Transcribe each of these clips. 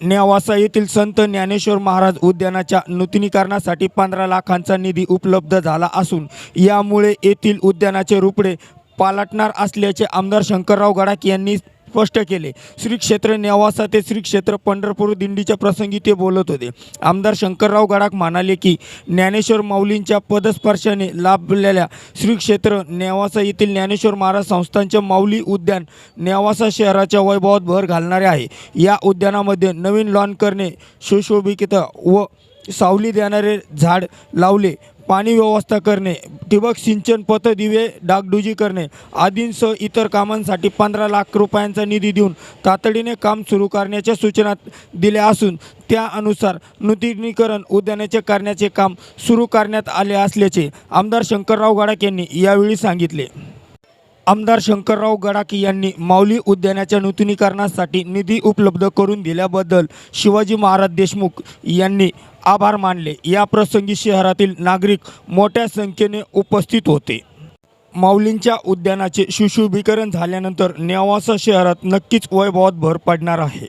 नेवासा येथील संत ज्ञानेश्वर महाराज उद्यानाच्या नूतनीकरणासाठी 15 लाखांचा निधी उपलब्ध झाला असून यामुळे येथील उद्यानाचे रूपडे पालटणार असल्याचे आमदार शंकरराव गडाख यांनी स्पष्ट केले। श्री क्षेत्र नेवासा ते श्री क्षेत्र पंढरपूर दिंडीच्या प्रसंगी ते बोलत होते। आमदार शंकरराव गडाख म्हणाले की ज्ञानेश्वर माऊलींच्या पदस्पर्शाने लाभलेल्या श्री क्षेत्र नेवासा येथील ज्ञानेश्वर महाराज संस्थानचे माऊली उद्यान नेवासा शहराच्या वैभवात भर घालणारे आहे। या उद्यानामध्ये नवीन लॉन करणे, सुशोभित व सावली देणारे झाड लावले, पाणी व्यवस्था करणे, ठिबक सिंचन, पथदिवे डागडुजी करणे आदींसह इतर कामांसाठी 15 लाख रुपयांचा निधी देऊन तातडीने काम सुरू करण्याच्या सूचना दिल्या असून त्यानुसार नूतनीकरण उद्यानाचे करण्याचे काम सुरू करण्यात आले असल्याचे आमदार शंकरराव गडाख यांनी यावेळी सांगितले। आमदार शंकरराव गडाख यांनी माऊली उद्यानाच्या नूतनीकरणासाठी निधी उपलब्ध करून दिल्याबद्दल शिवाजी महाराज देशमुख यांनी आभार मानले। या प्रसंगी शहरातील नागरिक मोठ्या संख्येने उपस्थित होते। माऊलींच्या उद्यानाचे सुशोभीकरण झाल्यानंतर नेवासा शहरात नक्कीच वैभवात भर पडणार आहे।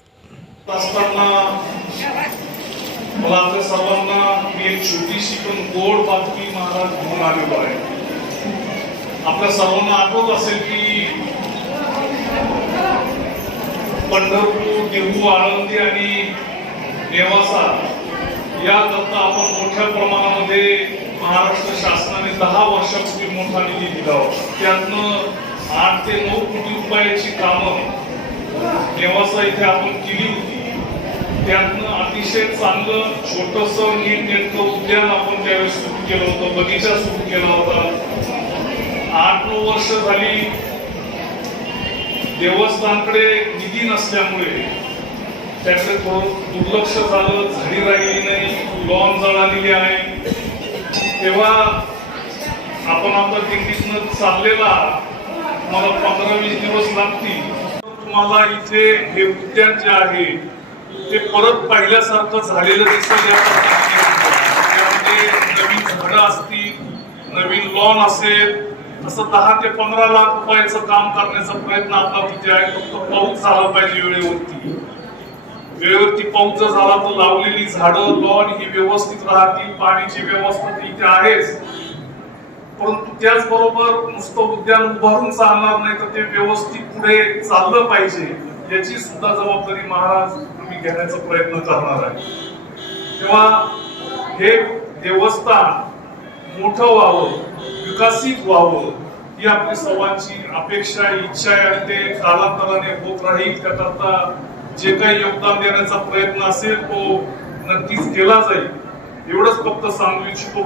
मला आपल्या सर्वांना एक छोटीशी पण गोड बातमी महाराज घेऊन आलेलो आहे। आपल्या सर्वांना आठवत असेल की पंढरपूर, देहू, आळंदी आणि नेवासा याकरता आपण मोठ्या प्रमाणामध्ये महाराष्ट्र शासनाने 10 वर्षापूर्वी मोठा निधी दिला होता। त्यातनं 8 ते 9 कोटी रुपयाची कामं नेवासा इथे आपण केली होती। त्यातनं अतिशय चांगलं छोटंसं नीटनेटकं उद्यान आपण त्यावेळेस सुरू केलं होतं, बगीचा सुरू केला होता। 8-9 वर्ष झाली देवस्थानकडे निधी नसल्यामुळे त्याकडे थोडं दुर्लक्ष झालं, झाडी राहिली नाही, लॉन जळालेली आहे। तेव्हा आपण आता दिंडीतनं चाललेला मला 15-20 दिवस लागतील, तुम्हाला इथे हे उद्यान जे आहे ते परत पाहिल्यासारखं झालेलं दिसेल। त्यामध्ये नवीन झाडं असतील, नवीन लॉन असेल, असं 10 ते 15 लाख रुपयाचं काम करण्याचा प्रयत्न आपला तिथे आहे। फक्त पाऊस झाला पाहिजे वेळेवरती। वेळेवरती पाऊस जर झाला तर लावलेली झाडं, लॉन ही व्यवस्थित राहतील, पाण्याची व्यवस्था इथे आहेच, परंतु त्याचबरोबर नुसतं उद्यान उभारून चालणार नाही, तर ते व्यवस्थित पुढे चाललं पाहिजे याची सुद्धा जबाबदारी महाराज तुम्ही घेण्याचा प्रयत्न करणार आहे। तेव्हा हे देवस्थान मोठं व्हावं, विकसित व्हावं ही आपली सर्वांची अपेक्षा, इच्छा आहे आणि ते कालांतराने होत राहील। त्याकरता जे काही योगदान देण्याचा प्रयत्न असेल तो नक्कीच केला जाईल, एवढंच फक्त सांगू इच्छितो।